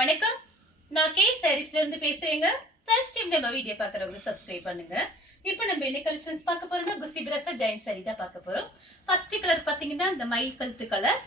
வணக்கம். நான் கே சாரீஸ்ல இருந்து பேசுறேங்க. ஃபர்ஸ்ட் டைம் நம்ம வீடியோ பார்க்குறவங்க சப்ஸ்கிரைப் பண்ணுங்க. இப்போ நம்ம என்ன கலெக்ஷன்ஸ் பார்க்க போறோம்னா குசி பிரஸா ஜெயின் சாரி தான் பார்க்க போறோம். ஃபர்ஸ்ட் கலர் பாத்தீங்கன்னா இந்த மயில் கழுத்து கலர்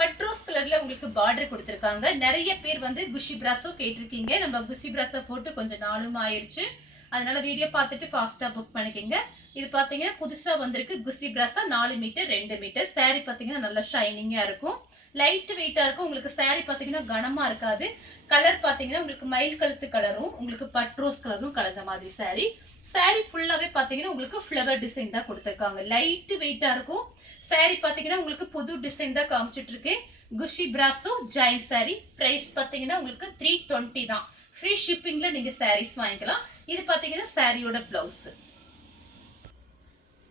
பட்ரோஸ் கலர்ல உங்களுக்கு பார்டர் கொடுத்துருக்காங்க. நிறைய பேர் வந்து குஷி பிராஸோ கேட்டிருக்கீங்க. நம்ம குசி பிராஸா போட்டு கொஞ்சம் நாளும் ஆயிருச்சு. அதனால வீடியோ பார்த்துட்டு ஃபாஸ்டா புக் பண்ணிக்கங்க. இது பாத்தீங்கன்னா புதுசா வந்திருக்கு குசி பிராஸா 4 மீட்டர் 2 மீட்டர். சாரி பாத்தீங்கன்னா நல்லா ஷைனிங்கா இருக்கும். லைட் வெயிட்டா இருக்கும். உங்களுக்கு சாரி பாத்தீங்கன்னா கனமா இருக்காது. கலர் பாத்தீங்கன்னா உங்களுக்கு மயில் கழுத்து கலரும் உங்களுக்கு பட்ரோஸ் கலரும் கலந்த மாதிரி சாரி. சாரி ஃபுல்லாவே பாத்தீங்கன்னா உங்களுக்கு ஃப்ளவர் டிசைன் தான் கொடுத்துருக்காங்க. லைட் வெயிட்டா இருக்கும். சாரி பாத்தீங்கன்னா உங்களுக்கு புது டிசைன் தான் காமிச்சிட்டு இருக்கேன். குஷி பிராஸோ ஜாயின் சாரி. பிரைஸ் பாத்தீங்கன்னா உங்களுக்கு 320 தான். ஃப்ரீ ஷிப்பிங்ல நீங்க சாரீஸ் வாங்கிக்கலாம். இது பாத்தீங்கன்னா சாரியோட பிளவுஸ்.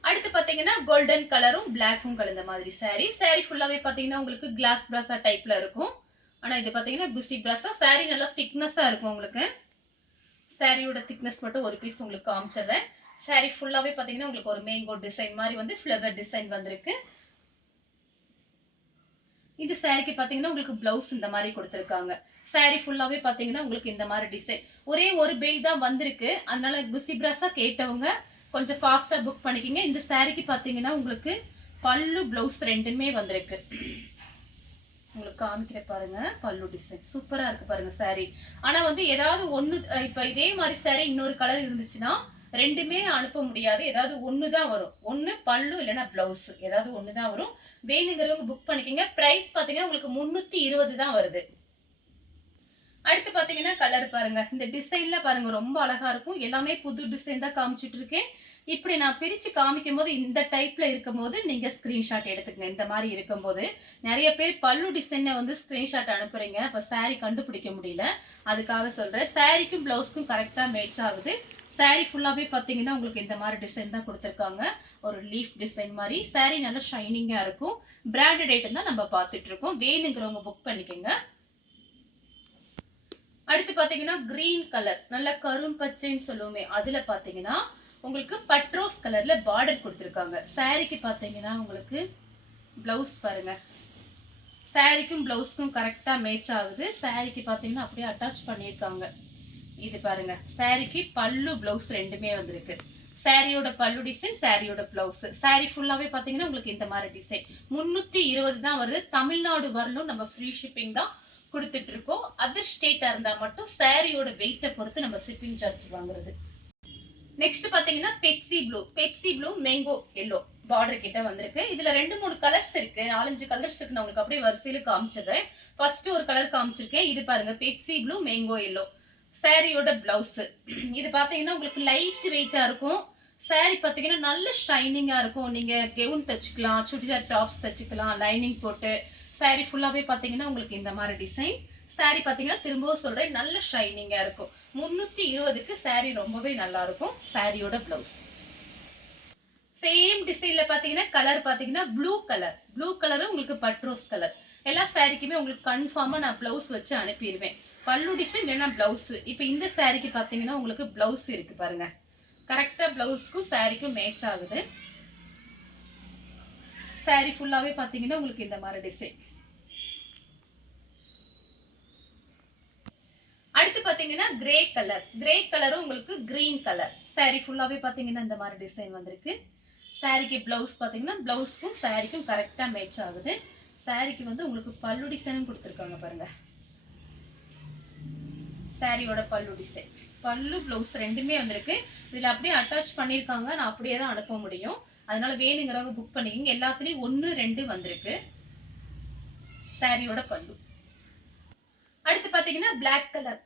அடுத்து பாத்தீங்கன்னா கோல்டன் கலரும் பிளாக்கும் கலந்த மாதிரி சாரி. சாரி ஃபுல்லாவே பாத்தீங்கன்னா உங்களுக்கு கிளாஸ் பிராஸா டைப்ல இருக்கும். ஆனா இது பாத்தீங்கன்னா குசி பிராஸா. சாரி நல்லா திக்னஸா இருக்கும் உங்களுக்கு. சாரியோட திக்னஸ் மட்டும் ஒரு பீஸ் உங்களுக்கு காமிச்சிடுறேன். சாரி ஃபுல்லாவே பாத்தீங்கன்னா உங்களுக்கு ஒரு மேங்கோ டிசைன் மாதிரி வந்து ஃப்ளவர் டிசைன் வந்திருக்கு. இது சாரிக்கு பாத்தீங்கன்னா உங்களுக்கு பிளவுஸ் இந்த மாதிரி கொடுத்துருக்காங்க. சாரி ஃபுல்லாவே பாத்தீங்கன்னா உங்களுக்கு இந்த மாதிரி டிசைன். ஒரே ஒரு பெயில் தான் வந்திருக்கு. அதனால குசி பிராஸா கேட்டவங்க கொஞ்சம் ஃபாஸ்டா புக் பண்ணிக்கிங்க. இந்த சாரிக்கு பாத்தீங்கன்னா உங்களுக்கு பல்லு பிளவுஸ் ரெண்டுமே வந்திருக்கு. உங்களுக்கு காமிக்கிற பாருங்க. பல்லு டிசைன் சூப்பரா இருக்கு பாருங்க சாரி. ஆனா வந்து ஏதாவது ஒண்ணு இப்ப இதே மாதிரி சாரி இன்னொரு கலர் இருந்துச்சுன்னா ரெண்டுமே அனுப்ப முடியாது. ஏதாவது ஒண்ணுதான் வரும். ஒண்ணு பல்லு இல்லைன்னா பிளவுஸ் ஏதாவது ஒண்ணுதான் வரும். வேணுங்கிறவங்க புக் பண்ணிக்கங்க. பிரைஸ் பாத்தீங்கன்னா உங்களுக்கு 320 தான் வருது. அடுத்து பாத்தீங்கன்னா கலர் பாருங்க. இந்த டிசைன்ல பாருங்க ரொம்ப அழகா இருக்கும். எல்லாமே புது டிசைன் தான் காமிச்சிட்டு இருக்கேன். இப்படி நான் பிரிச்சு காமிக்கும் போது இந்த டைப்ல இருக்கும் போது நீங்க ஸ்கிரீன்ஷாட் எடுத்துக்கங்க. இந்த மாதிரி இருக்கும் போது நிறைய பேர் பல்லு டிசைனை வந்து ஸ்கிரீன்ஷாட் அனுப்புறீங்க. அப்ப சாரி கண்டுபிடிக்க முடியல. அதுக்காக சொல்றேன். சாரிக்கும் பிளவுஸ்க்கும் கரெக்டா மேட்ச் ஆகுது. சாரி ஃபுல்லாவே பாத்தீங்கன்னா உங்களுக்கு இந்த மாதிரி டிசைன் தான் கொடுத்துருக்காங்க. ஒரு லீஃப் டிசைன் மாதிரி. சாரி நல்லா ஷைனிங்கா இருக்கும். பிராண்டட் ஐட்டம் தான் நம்ம பார்த்துட்டு இருக்கோம். வேணுங்கிறவங்க புக் பண்ணிக்கோங்க. அடுத்து பாத்தீங்கன்னா கிரீன் கலர் நல்ல கரும் பச்சைன்னு சொல்லுவோமே அதுல பாத்தீங்கன்னா உங்களுக்கு பட்ரோஸ் கலர்ல பார்டர் கொடுத்துருக்காங்க. சாரிக்கு பாத்தீங்கன்னா உங்களுக்கு பிளவுஸ் பாருங்க. சாரிக்கும் பிளவுஸ்க்கும் கரெக்டா மேட்ச் ஆகுது. சாரிக்கு பாத்தீங்கன்னா அப்படியே அட்டாச் பண்ணிருக்காங்க. இது பாருங்க. சாரிக்கு பல்லு பிளவுஸ் ரெண்டுமே வந்திருக்கு. சாரியோட பல்லு டிசைன் சாரியோட பிளவுஸ். சாரி ஃபுல்லாவே பாத்தீங்கன்னா உங்களுக்கு இந்த மாதிரி டிசைன் 320 தான் வருது. தமிழ்நாடு வரலும் நம்ம ஃப்ரீ ஷிப்பிங் தான் கொடுத்துட்டு இருக்கோம். அதர் ஸ்டேட்டா இருந்தா மட்டும் சாரியோட வெயிட்டை பொறுத்து நம்ம ஷிப்பிங் சார்ஜ் வாங்குறது. நெக்ஸ்ட் பாத்தீங்கன்னா Pepsi blue mango yellow border கிட்ட வந்திருக்கு. இதுல 2-3 கலர்ஸ் இருக்கு. 4-5 கலர்ஸ் இருக்கு. நான் உங்களுக்கு அப்படியே வரிசையில காமிச்சிடுறேன். ஃபர்ஸ்ட் ஒரு கலர் காமிச்சிருக்கேன். இது பாருங்க பெப்சி ப்ளூ மேங்கோ எல்லோ. சாரியோட பிளவுஸ். இது பாத்தீங்கன்னா உங்களுக்கு லைட் வெயிட்டா இருக்கும். சாரி பாத்தீங்கன்னா நல்ல ஷைனிங்கா இருக்கும். நீங்க கெவுன் தச்சுக்கலாம், சுடிதார் டாப்ஸ் தச்சுக்கலாம், லைனிங் போட்டு. சாரி ஃபுல்லாவே பாத்தீங்கன்னா உங்களுக்கு இந்த மாதிரி டிசைன். சாரி பாத்தீங்கன்னா திரும்பவும் சொல்றேன் நல்ல ஷைனிங்கா இருக்கும். 320க்கு சாரி ரொம்பவே நல்லா இருக்கும். சாரியோட பிளவுஸ். சேம் டிசைன்ல பாத்தீங்கன்னா கலர் பாத்தீங்கன்னா ப்ளூ கலரும் உங்களுக்கு பட்ரோஸ் கலர். எல்லா சாரிக்குமே உங்களுக்கு கன்ஃபார்மா நான் பிளவுஸ் வச்சு அனுப்பிடுவேன். பல்லு டிசைன் இல்லைன்னா பிளவுஸ். இப்ப இந்த சாரிக்கு பாத்தீங்கன்னா உங்களுக்கு பிளவுஸ் இருக்கு பாருங்க. கரெக்டா பிளவுஸ்க்கும் சாரிக்கும் மேட்ச் ஆகுது. சாரி ஃபுல்லாவே பாத்தீங்கன்னா உங்களுக்கு இந்த மாதிரி டிசைன். அடுத்து பாத்தீங்கன்னா கிரே கலரும் உங்களுக்கு கிரீன் கலர். சாரி ஃபுல்லாவே பாத்தீங்கன்னா இந்த மாதிரி டிசைன் வந்திருக்கு. சாரிக்கு பிளவுஸ் பாத்தீங்கன்னா பிளவுஸ்க்கும் சாரிக்கும் கரெக்டா மேட்ச் ஆகுது. சாரிக்கு வந்து உங்களுக்கு பல்லு டிசைனும் கொடுத்துருக்காங்க பாருங்க. சாரியோட பல்லு டிசைன். பல்லு பிளவுஸ் ரெண்டுமே வந்திருக்கு. இதுல அப்படியே அட்டாச் பண்ணிருக்காங்க. நான் அப்படியே தான் அனுப்ப முடியும். அதனால வேணுங்கிறவங்க புக் பண்ணிக்கங்க. எல்லாத்துலயும் 1 2 வந்திருக்கு. சாரியோட பல்லு. அடுத்து பாத்தீங்கன்னா பிளாக் கலர்.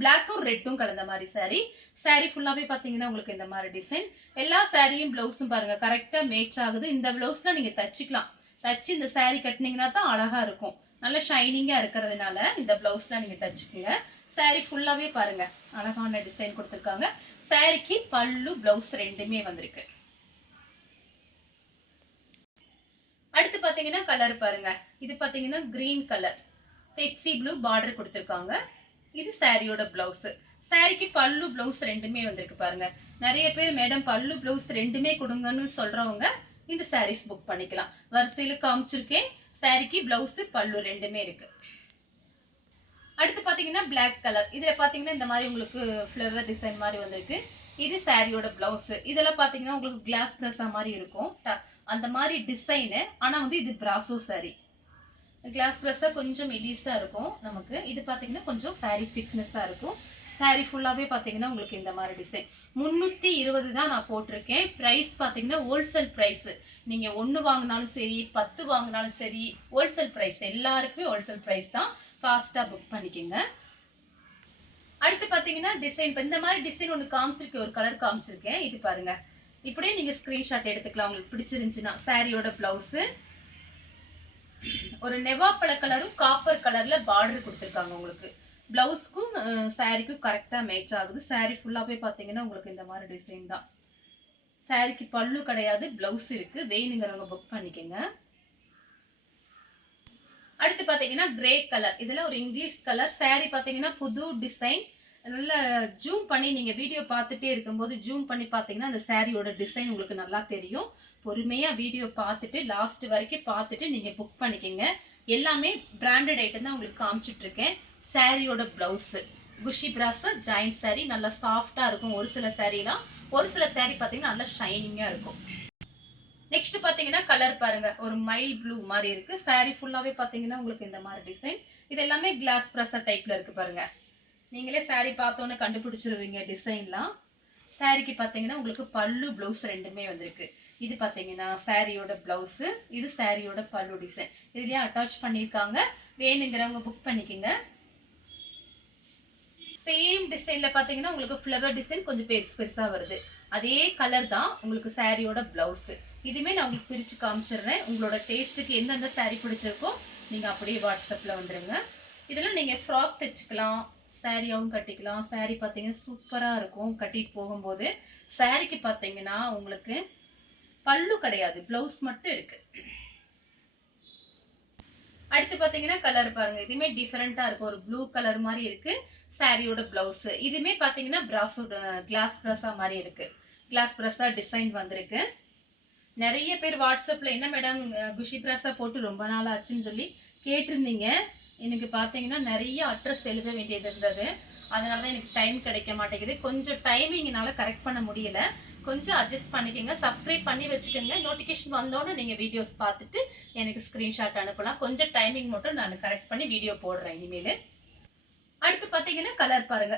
பிளாக்கும் ரெட்டும் கலந்த மாதிரி சாரி. சாரி ஃபுல்லாவே பாத்தீங்கன்னா உங்களுக்கு இந்த மாதிரி டிசைன். எல்லா சாரியும் பிளவுஸும் பாருங்க கரெக்டா மேட்ச் ஆகுது. இந்த பிளவுஸ்ல நீங்க தச்சுக்கலாம். தச்சு இந்த சாரி கட்டினீங்கன்னா தான் அழகா இருக்கும். நல்ல ஷைனிங்கா இருக்கிறதுனால இந்த பிளவுஸ்ல நீங்க தச்சுக்கோங்க. சாரி ஃபுல்லாவே பாருங்க அழகான டிசைன் கொடுத்துருக்காங்க. சாரிக்கு பல்லு பிளவுஸ் ரெண்டுமே வந்திருக்கு. அடுத்து பாத்தீங்கன்னா கலர் பாருங்க. இது பாத்தீங்கன்னா green colour. Pepsi blue border கொடுத்துருக்காங்க. இது சாரியோட பிளவுஸ். சாரிக்கு பல்லு பிளவுஸ் ரெண்டுமே வந்திருக்கு பாருங்க. நிறைய பேர் மேடம் பல்லு பிளவுஸ் ரெண்டுமே கொடுங்கன்னு சொல்றவங்க இந்த சாரீஸ் புக் பண்ணிக்கலாம். வரிசையில காமிச்சிருக்கேன். சாரிக்கு பிளவுஸ் பல்லு ரெண்டுமே இருக்கு. அடுத்து பாத்தீங்கன்னா பாத்தீங்கன்னா Black கலர். இதுல பாத்தீங்கன்னா இந்த மாதிரி உங்களுக்கு ஃப்ளவர் டிசைன் மாதிரி வந்திருக்கு. இது சாரியோட பிளவுஸ். இதெல்லாம் பாத்தீங்கன்னா உங்களுக்கு கிளாஸ் பிரஸா மாதிரி இருக்கும். அந்த மாதிரி டிசைன். ஆனா வந்து இது பிராசோ சாரி. கிளாஸ் பிரஸா கொஞ்சம் மெலிசா இருக்கும் நமக்கு. இது பாத்தீங்கன்னா கொஞ்சம் சாரி திக்னஸா இருக்கும். சாரி ஃபுல்லாவே பாத்தீங்கன்னா உங்களுக்கு இந்த மாதிரி டிசைன். 320 தான் நான் போட்டிருக்கேன். பிரைஸ் பாத்தீங்கன்னா ஹோல்சேல் பிரைஸ். நீங்க 1 வாங்கினாலும் சரி 10 வாங்கினாலும் சரி ஹோல்சேல் பிரைஸ். எல்லாருக்குமே ஹோல்சேல் பிரைஸ் தான். ஃபாஸ்டா புக் பண்ணிக்கோங்க. அடுத்து பாத்தீங்கன்னா டிசைன். இந்த மாதிரி டிசைன் ஒன்று காமிச்சிருக்கேன், ஒரு கலர் காமிச்சிருக்கேன். இது பாருங்க. இப்படியே நீங்க ஸ்கிரீன்ஷாட் எடுத்துக்கலாம் உங்களுக்கு பிடிச்சிருந்துச்சுன்னா. சாரியோட பிளவுஸ் ஒரு நெவாப்பழ கலரும் காப்பர் கலர்ல பார்டர் கொடுத்துருக்காங்க உங்களுக்கு. பிளவுஸ்க்கும் சாரிக்கும் கரெக்டா மேட்ச் ஆகுது. சாரி ஃபுல்லாவே பாத்தீங்கன்னா உங்களுக்கு இந்த மாதிரி டிசைன் தான். சாரிக்கு பல்லு கிடையாது, பிளவுஸ் இருக்கு. வேணுங்கிறவங்க புக் பண்ணிக்கோங்க. அடுத்து பாத்தீங்கன்னா கிரே கலர். இதுல ஒரு இங்கிலீஷ் கலர். சாரி பாத்தீங்கன்னா புது டிசைன். நல்ல ஜூம் பண்ணி நீங்க வீடியோ பார்த்துட்டே இருக்கும்போது ஜூம் பண்ணி பாத்தீங்கன்னா அந்த சாரியோட டிசைன் உங்களுக்கு நல்லா தெரியும். பொறுமையா வீடியோ பார்த்துட்டு லாஸ்ட் வரைக்கும் பார்த்துட்டு நீங்க புக் பண்ணிக்கோங்க. எல்லாமே பிராண்டட் ஐட்டம் தான் உங்களுக்கு காமிச்சிட்டு இருக்கேன். சாரியோட பிளவுஸ் குஷி பிராஸ் ஜாயின் சாரி. நல்லா சாஃப்டா இருக்கும் ஒரு சில சாரிலாம். ஒரு சில சாரி பாத்தீங்கன்னா நல்லா ஷைனிங்கா இருக்கும். நெக்ஸ்ட் பாத்தீங்கன்னா கலர் பாருங்க. ஒரு மைல் ப்ளூ மாதிரி இருக்கு. சாரி ஃபுல்லாவே பாத்தீங்கன்னா உங்களுக்கு இந்த மாதிரி டிசைன். இது எல்லாமே கிளாஸ் பிரஸா டைப்ல இருக்கு பாருங்க. நீங்களே சாரி பார்த்தோன்னே கண்டுபிடிச்சிருவீங்க டிசைன்லாம். சாரிக்கு பாத்தீங்கன்னா உங்களுக்கு பல்லு பிளவுஸ் ரெண்டுமே வந்திருக்கு. இது பாத்தீங்கன்னா சாரியோட பிளவுஸ். இது சாரியோட பல்லு டிசைன். இதுலயே அட்டாச் பண்ணிருக்காங்க. வேணுங்கிறவங்க புக் பண்ணிக்கோங்க. சேம் டிசைன்ல பாத்தீங்கன்னா உங்களுக்கு ஃப்ளவர் டிசைன் கொஞ்சம் பெருசா வருது. அதே கலர் தான் உங்களுக்கு சாரியோட பிளவுஸ். இதுமே நான் உங்களுக்கு பிரிச்சு காமிச்சிடுறேன். உங்களோட டேஸ்ட்டுக்கு எந்தெந்த சாரி பிடிச்சிருக்கோ நீங்க அப்படியே வாட்ஸ்அப்ல வந்துருங்க. இதெல்லாம் நீங்க ஃப்ராக் தைச்சுக்கலாம், சாரியாவும் கட்டிக்கலாம். சாரி பாத்தீங்கன்னா சூப்பரா இருக்கும் கட்டிட்டு போகும்போது. சாரிக்கு பாத்தீங்கன்னா உங்களுக்கு பல்லு கிடையாது, பிளவுஸ் மட்டும் இருக்கு. அடுத்து பாத்தீங்கன்னா கலர் பாருங்க. இதுமே டிஃபரெண்டா இருக்கு. ஒரு ப்ளூ கலர் மாதிரி இருக்கு சாரியோட பிளவுஸ். இதுமே பாத்தீங்கன்னா பிராசோ கிளாஸ் பிரஸா மாதிரி இருக்கு. கிளாஸ் பிரஸா டிசைன் வந்திருக்கு. நிறைய பேர் வாட்ஸ்அப்ல என்ன மேடம் குஷி பிரஸா போட்டு ரொம்ப நாள் ஆச்சுன்னு சொல்லி கேட்டிருந்தீங்க. எனக்கு பாத்தீங்கன்னா நிறைய அட்ரஸ் எழுத வேண்டியது இருந்தது. அதனாலதான் எனக்கு டைம் கிடைக்க மாட்டேங்குது. கொஞ்சம் டைமிங்னால கரெக்ட் பண்ண முடியல. கொஞ்சம் அட்ஜஸ்ட் பண்ணிக்கோங்க. சப்ஸ்கிரைப் பண்ணி வச்சுக்கோங்க. நோட்டிஃபிகேஷன் வந்தோடனே நீங்க வீடியோஸ் பார்த்துட்டு எனக்கு ஸ்கிரீன்ஷாட் அனுப்பலாம். கொஞ்சம் டைமிங் மட்டும் நான் கரெக்ட் பண்ணி வீடியோ போடுறேன் இனிமேல். அடுத்து பாத்தீங்கன்னா கலர் பாருங்க.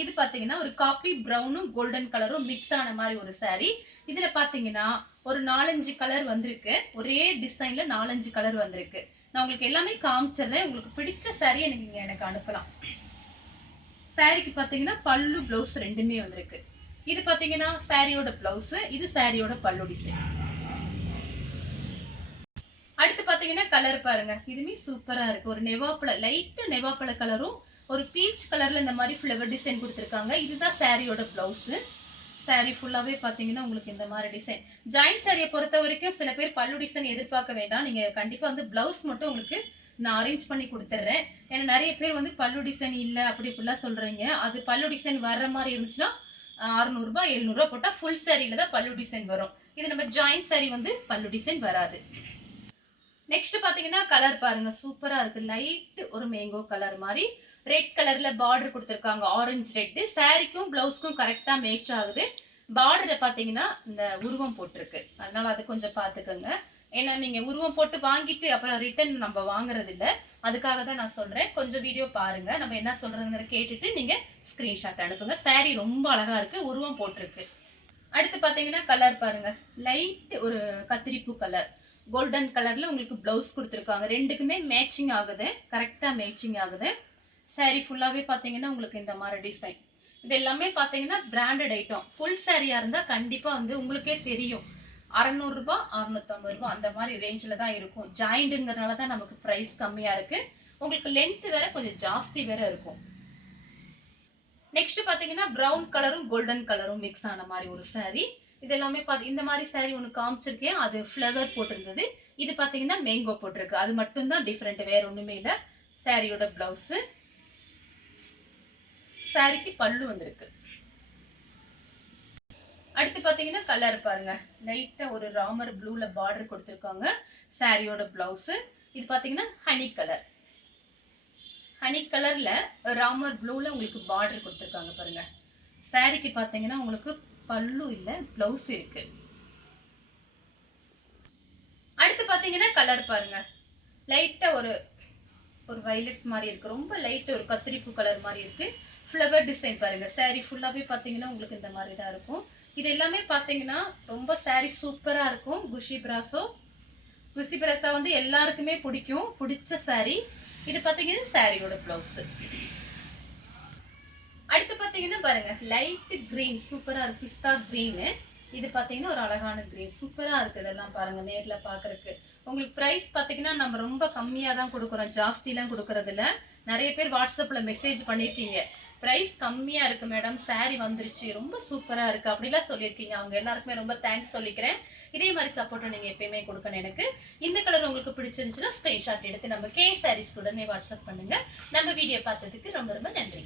இது பாத்தீங்கன்னா ஒரு காபி பிரவுனும் கோல்டன் கலரும் மிக்ஸ் ஆன மாதிரி ஒரு சாரி. இதுல பாத்தீங்கன்னா ஒரு 4-5 கலர் வந்திருக்கு. ஒரே டிசைன்ல 4-5 கலர் வந்திருக்கு. நான் உங்களுக்கு எல்லாமே காமிச்சிடுறேன். உங்களுக்கு பிடிச்ச சாரியை நீங்க எனக்கு அனுப்பலாம். சாரிக்கு பாத்தீங்கன்னா பல்லு பிளவுஸ் ரெண்டுமே வந்திருக்கு. இது பாத்தீங்கன்னா சாரியோட பிளவுஸ். இது சாரியோட பல்லு டிசைன். அடுத்து பாத்தீங்கன்னா கலர் பாருங்க. இதுமே சூப்பரா இருக்கு. ஒரு நெவாப்பழ லைட் நெவாப்பழ கலரும் ஒரு பீச் கலர்ல இந்த மாதிரி ஃப்ளவர் டிசைன் கொடுத்துருக்காங்க. இதுதான் சாரியோட பிளவுஸ். சாரி ஃபுல்லாவே பாத்தீங்கன்னா உங்களுக்கு இந்த மாதிரி டிசைன். ஜாயின் சாரியை பொறுத்த வரைக்கும் சில பேர் பல்லு டிசைன் எதிர்பார்க்க வேண்டாம். நீங்க கண்டிப்பா வந்து பிளவுஸ் மட்டும் உங்களுக்கு நான் அரேஞ்ச் பண்ணி கொடுத்துட்றேன். ஏன்னா நிறைய பேர் வந்து பல்லு டிசைன் இல்ல அப்படி இப்படிலாம் சொல்றீங்க. அது பல்லு டிசைன் வர்ற மாதிரி இருந்துச்சுன்னா 600 ரூபாய் 700 ரூபாய் போட்டா ஃபுல் சாரியில தான் பல்லு டிசைன் வரும். இது நம்ம ஜாயின் சாரி வந்து பல்லு டிசைன் வராது. நெக்ஸ்ட் பாத்தீங்கன்னா கலர் பாருங்க. சூப்பரா இருக்கு. லைட் ஒரு மேங்கோ கலர் மாதிரி ரெட் கலர்ல பார்டர் கொடுத்துருக்காங்க. Orange red. சாரிக்கும் பிளவுஸ்க்கும் கரெக்டா மேட்ச் ஆகுது. பார்டர்ல பாத்தீங்கன்னா இந்த உருவம் போட்டிருக்கு. அதனால அது கொஞ்சம் பாத்துக்கோங்க. ஏன்னா நீங்க உருவம் போட்டு வாங்கிட்டு அப்புறம் ரிட்டர்ன் நம்ம வாங்குறது இல்ல. அதுக்காக தான் நான் சொல்றேன். கொஞ்சம் வீடியோ பாருங்க. நம்ம என்ன சொல்றதுங்கிற கேட்டுட்டு நீங்க ஸ்கிரீன்ஷாட் அனுப்புங்க. சாரி ரொம்ப அழகா இருக்கு. உருவம் போட்டிருக்கு. அடுத்து பாத்தீங்கன்னா கலர் பாருங்க. லைட் ஒரு கத்திரிப்பூ கலர் கோல்டன் கலர்ல உங்களுக்கு பிளவுஸ் கொடுத்துருக்காங்க. ரெண்டுக்குமே மேட்சிங் ஆகுது. கரெக்டா மேட்சிங் ஆகுது. சாரி ஃபுல்லாவே பாத்தீங்கன்னா உங்களுக்கு இந்த மாதிரி டிசைன். இது எல்லாமே பாத்தீங்கன்னா பிராண்டட் ஐட்டம். ஃபுல் சாரியா இருந்தா கண்டிப்பா வந்து உங்களுக்கே தெரியும் 600 ரூபாய் 650 ரூபாய் அந்த மாதிரி ரேஞ்சில தான் இருக்கும். ஜாயிண்ட்ங்கிறனால தான் நமக்கு பிரைஸ் கம்மியா இருக்கு. உங்களுக்கு லென்த் வேற கொஞ்சம் ஜாஸ்தி வேற இருக்கும். நெக்ஸ்ட் பாத்தீங்கன்னா பிரவுன் கலரும் கோல்டன் கலரும் மிக்ஸ் ஆன மாதிரி ஒரு சாரி. இது எல்லாமே இந்த மாதிரி சாரி ஒன்று காமிச்சிருக்கேன். அது ஃப்ளவர் போட்டிருந்தது. இது பாத்தீங்கன்னா மேங்கோ போட்டிருக்கு. அது மட்டும் தான் டிஃபரெண்ட், வேற ஒண்ணுமே இல்லை. சாரியோட பிளவுஸ். சாரிக்கு பல்லு வந்திருக்கு. அடுத்து பாத்தீங்கன்னா கலர் பாருங்க. லைட்டா ஒரு ராமர் ப்ளூல பார்டர் கொடுத்துருக்காங்க. சாரியோட பிளவுஸ். இது பாத்தீங்கன்னா ஹனி கலர். ஹனி கலர்ல ராமர் ப்ளூல உங்களுக்கு பார்டர் கொடுத்துருக்காங்க பாருங்க. சாரிக்கு பாத்தீங்கன்னா உங்களுக்கு பல்லு இல்ல, பிளவுஸ் இருக்கு. அடுத்து பாத்தீங்கன்னா கலர் பாருங்க, லைட்டா ஒரு வயலட் மாதிரி இருக்கு, ரொம்ப லைட் ஒரு கத்திரிப்பூ கலர் மாதிரி இருக்கு. ஃப்ளவர் டிசைன் பாருங்க, சாரி ஃபுல்லாவே பாத்தீங்கன்னா உங்களுக்கு இந்த மாதிரி தான் இருக்கும். இது எல்லாமே பாத்தீங்கன்னா ரொம்ப சாரி சூப்பரா இருக்கும். குஷி பிராசா வந்து எல்லாருக்குமே பிடிச்ச சாரி. இது பாத்தீங்கன்னா சாரியோட பிளவுஸ். அடுத்து பாத்தீங்கன்னா பாருங்க, லைட் கிரீன் சூப்பரா இருக்கு, பிஸ்தா கிரீன். இது பாத்தீங்கன்னா ஒரு அழகான கிரீன், சூப்பரா இருக்கு. இதெல்லாம் பாருங்க நேர்ல பாக்குறதுக்கு. உங்களுக்கு பிரைஸ் பாத்தீங்கன்னா நம்ம ரொம்ப கம்மியா தான் கொடுக்குறோம், ஜாஸ்தி எல்லாம் கொடுக்கறது இல்ல. நிறைய பேர் வாட்ஸ்அப்ல மெசேஜ் பண்ணிருக்கீங்க, பிரைஸ் கம்மியா இருக்கு மேடம், சாரி வந்துருச்சு, ரொம்ப சூப்பரா இருக்கு அப்படிலாம் சொல்லியிருக்கீங்க. அவங்க எல்லாருக்குமே ரொம்ப தேங்க்ஸ் சொல்லிக்கிறேன். இதே மாதிரி சப்போர்ட்டும் நீங்க எப்பயுமே கொடுக்கணும் எனக்கு. இந்த கலர் உங்களுக்கு பிடிச்சிருந்துச்சுன்னா ஸ்கிரீன்ஷாட் எடுத்து நம்ம கே சாரீஸ் உடனே வாட்ஸ்அப் பண்ணுங்க. நம்ம வீடியோ பார்த்ததுக்கு ரொம்ப ரொம்ப நன்றி.